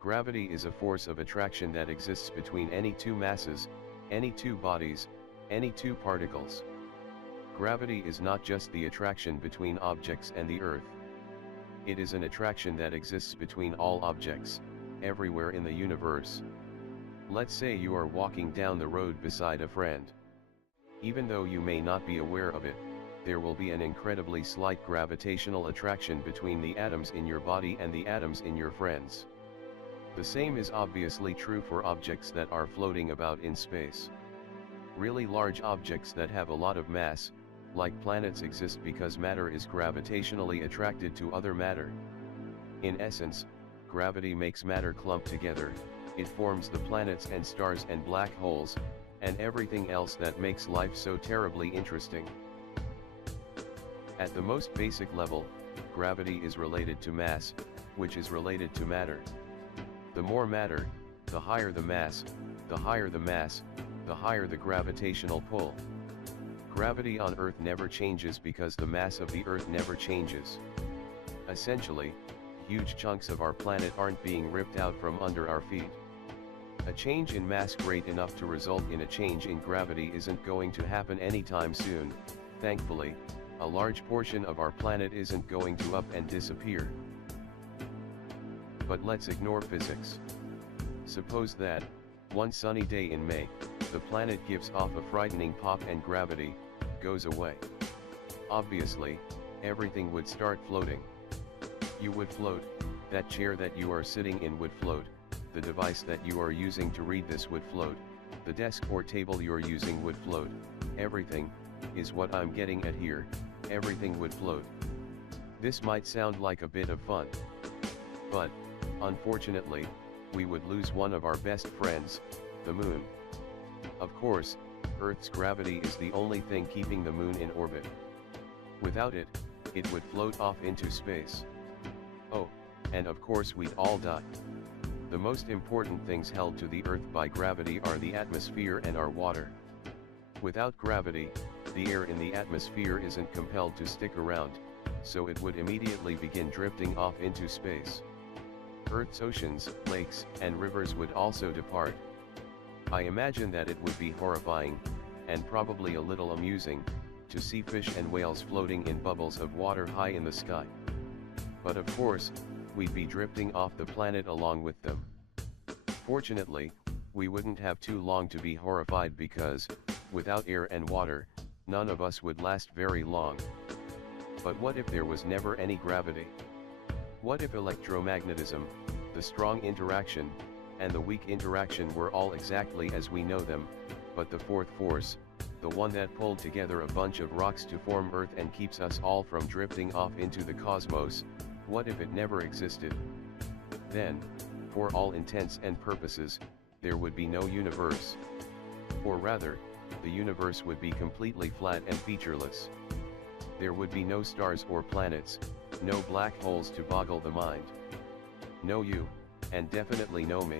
Gravity is a force of attraction that exists between any two masses, any two bodies, any two particles. Gravity is not just the attraction between objects and the Earth. It is an attraction that exists between all objects, everywhere in the universe. Let's say you are walking down the road beside a friend. Even though you may not be aware of it, there will be an incredibly slight gravitational attraction between the atoms in your body and the atoms in your friends. The same is obviously true for objects that are floating about in space. Really large objects that have a lot of mass, like planets, exist because matter is gravitationally attracted to other matter. In essence, gravity makes matter clump together, it forms the planets and stars and black holes, and everything else that makes life so terribly interesting. At the most basic level, gravity is related to mass, which is related to matter. The more matter, the higher the mass, the higher the mass, the higher the gravitational pull. Gravity on Earth never changes because the mass of the Earth never changes. Essentially, huge chunks of our planet aren't being ripped out from under our feet. A change in mass great enough to result in a change in gravity isn't going to happen anytime soon. Thankfully, a large portion of our planet isn't going to up and disappear. But let's ignore physics. Suppose that, one sunny day in May, the planet gives off a frightening pop and gravity goes away. Obviously, everything would start floating. You would float, that chair that you are sitting in would float, the device that you are using to read this would float, the desk or table you're using would float, everything, is what I'm getting at here, everything would float. This might sound like a bit of fun. But, unfortunately, we would lose one of our best friends, the moon. Of course, Earth's gravity is the only thing keeping the moon in orbit. Without it, it would float off into space. Oh, and of course we'd all die. The most important things held to the Earth by gravity are the atmosphere and our water. Without gravity, the air in the atmosphere isn't compelled to stick around, so it would immediately begin drifting off into space. Earth's oceans, lakes, and rivers would also depart. I imagine that it would be horrifying, and probably a little amusing, to see fish and whales floating in bubbles of water high in the sky. But of course, we'd be drifting off the planet along with them. Fortunately, we wouldn't have too long to be horrified because, without air and water, none of us would last very long. But what if there was never any gravity? What if electromagnetism, the strong interaction, and the weak interaction were all exactly as we know them, but the fourth force, the one that pulled together a bunch of rocks to form Earth and keeps us all from drifting off into the cosmos, what if it never existed? Then, for all intents and purposes, there would be no universe. Or rather, the universe would be completely flat and featureless. There would be no stars or planets, no black holes to boggle the mind. No you, and definitely no me.